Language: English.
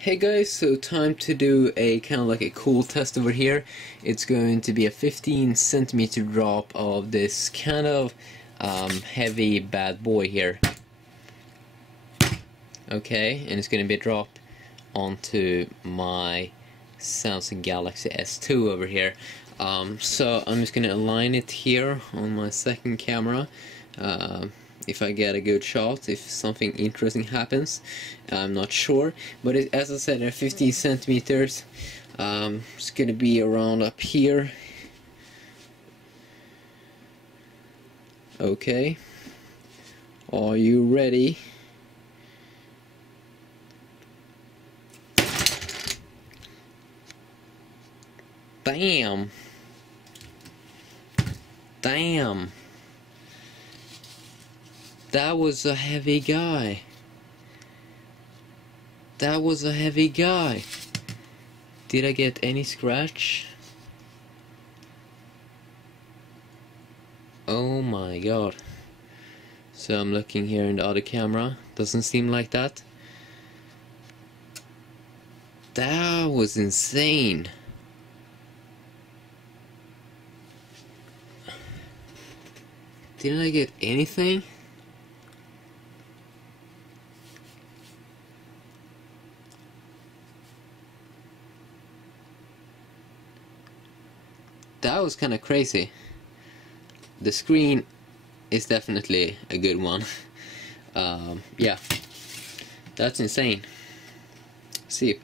Hey guys, so time to do a kind of like a cool test over here. It's going to be a 15 centimeter drop of this kind of heavy bad boy here. Okay, and it's going to be a drop onto my Samsung Galaxy S2 over here. So I'm just going to align it here on my second camera. If I get a good shot, if something interesting happens, I'm not sure, but as I said, at 15 centimeters, it's gonna be around up here. Okay, are you ready? Bam! Damn! That was a heavy guy. That was a heavy guy. Did I get any scratch? Oh my god. So I'm looking here in the other camera. Doesn't seem like that. That was insane. Didn't I get anything? That was kind of crazy. The screen is definitely a good one. Yeah, that's insane. See you.